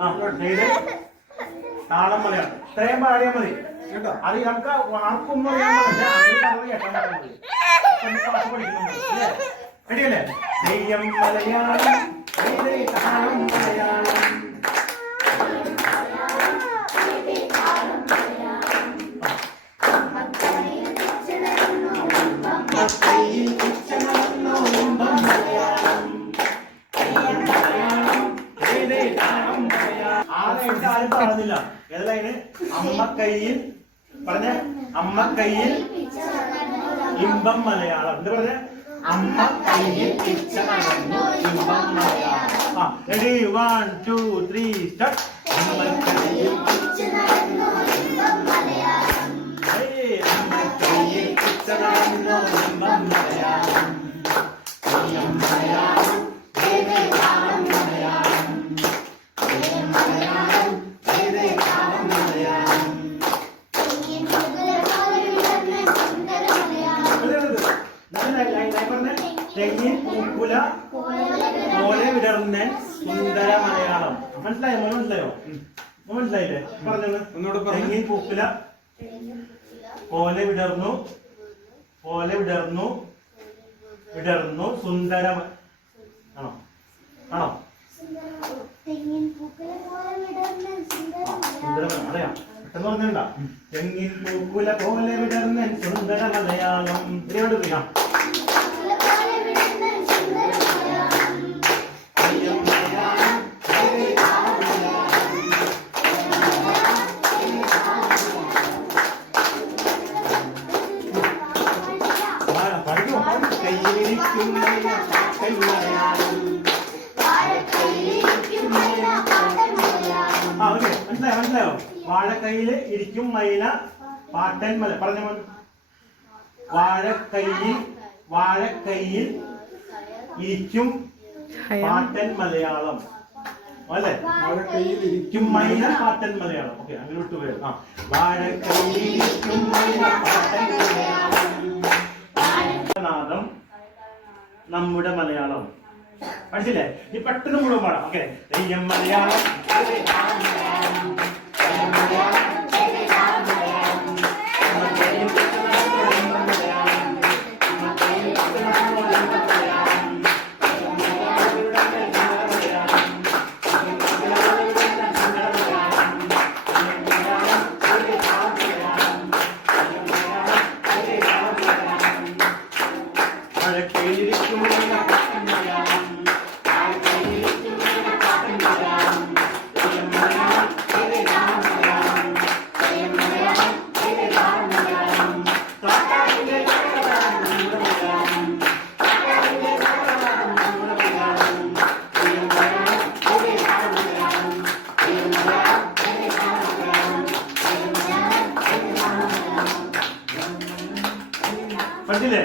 ആ താളം മലയാളം ഇത്രയും പാടിയാൽ മതി. കേട്ടോ? അത് നമുക്ക് ആർക്കൊന്നും അറിയാൻ പാടില്ല? റെഡിയല്ലേ? തെയ്യം മലയാളം താളം മലയാളം. ആരായിട്ട് ആരും പറഞ്ഞില്ല. ഏതതിന് അമ്മ കയ്യിൽ പറഞ്ഞ അമ്മ കയ്യിൽ ഇമ്പം മലയാളം. എന്താ പറഞ്ഞ? അമ്മ കയ്യിൽ ഇമ്പം മലയാളം. ആ ready one two three start അമ്മ കയ്യിൽ തെങ്ങിൻ പൂക്കുല പോലെ വിടർന്ന സുന്ദര മലയാളം. മനസ്സിലായോ? മോന് മനസ്സിലായോ? മോന് മനസ്സിലായില്ലേ? പറഞ്ഞു. തെങ്ങിൻ പൂക്കുല പോലെ വിടർന്നു പോലെ വിടർന്നു വിടർന്നു സുന്ദര ആണോ? ആണോ? അറിയാം. പെട്ടെന്ന് പറഞ്ഞിട്ടുണ്ടാ? തെങ്ങിൻ പൂക്കുല പോലെ വിടർന്ന സുന്ദര മലയാളം. ഇതിനോട് അറിയാം കയ്യിലിരിക്കും കൈ മലയാളം ഓക്കെ മനസ്സിലായോ മനസ്സിലായോ? വാഴക്കൈയിൽ ഇരിക്കും മൈന പാട്ടൻ മല. പറഞ്ഞ വാഴക്കൈയിൽ വാഴക്കൈയിൽ ഇരിക്കും പാട്ടൻ മലയാളം. അല്ലെ? അവിടെ കയ്യിൽ ഇരിക്കും മൈന പാട്ടൻ മലയാളം. ഓക്കെ അങ്ങനെ വിട്ടു പോയത് ആ. വാഴക്കൈയിൽ ഇരിക്കും നമ്മുടെ മലയാളം. പഠിച്ചില്ലേ? ഈ പെട്ടെന്ന് മുഴുവൻ പാടാം. ഓക്കെ മലയാളം, തെയ്യം മലയാളം തെയ്യം മലയാളം പഠിച്ചില്ലേ